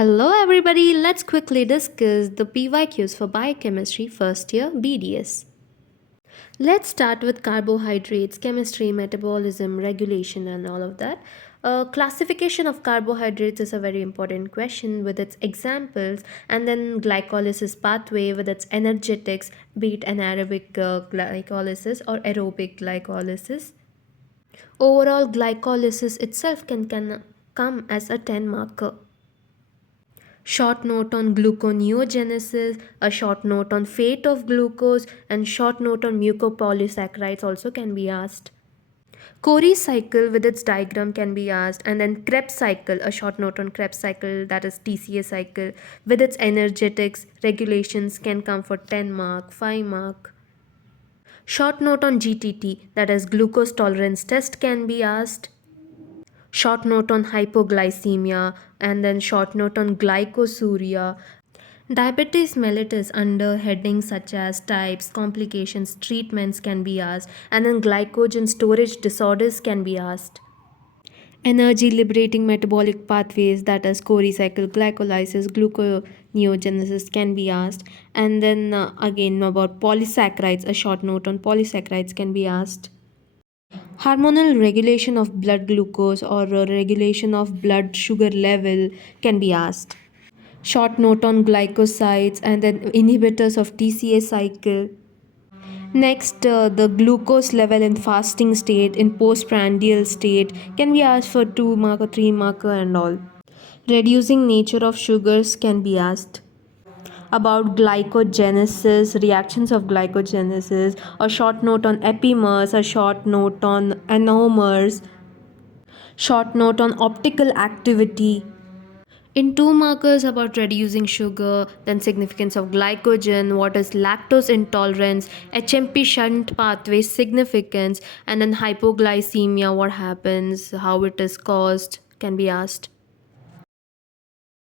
Hello everybody, let's quickly discuss the PYQs for biochemistry first year BDS. Let's start with carbohydrates, chemistry, metabolism, regulation, and all of that. Classification of carbohydrates is a very important question with its examples, and then glycolysis pathway with its energetics, be it anaerobic glycolysis or aerobic glycolysis. Overall, glycolysis itself can come as a 10 marker. Short note on gluconeogenesis, a short note on fate of glucose, and short note on mucopolysaccharides also can be asked. Cori cycle with its diagram can be asked, and then Krebs cycle, a short note on Krebs cycle, that is TCA cycle, with its energetics, regulations can come for 10 mark, 5 mark. Short note on GTT, that is glucose tolerance test, can be asked. Short note on hypoglycemia, and then short note on glycosuria. Diabetes mellitus under headings such as types, complications, treatments can be asked, and then glycogen storage disorders can be asked. Energy liberating metabolic pathways, that is Cori cycle, glycolysis, gluconeogenesis can be asked, and then again about polysaccharides, a short note on polysaccharides can be asked. Hormonal regulation of blood glucose or regulation of blood sugar level can be asked. Short note on glycosides and then inhibitors of TCA cycle. Next, the glucose level in fasting state, in postprandial state can be asked for 2 marker, 3 marker and all. Reducing nature of sugars can be asked. About glycogenesis, reactions of glycogenesis, a short note on epimers, a short note on anomers, short note on optical activity. In 2 markers about reducing sugar, then significance of glycogen, what is lactose intolerance, HMP shunt pathway significance, and then hypoglycemia, what happens, how it is caused, can be asked.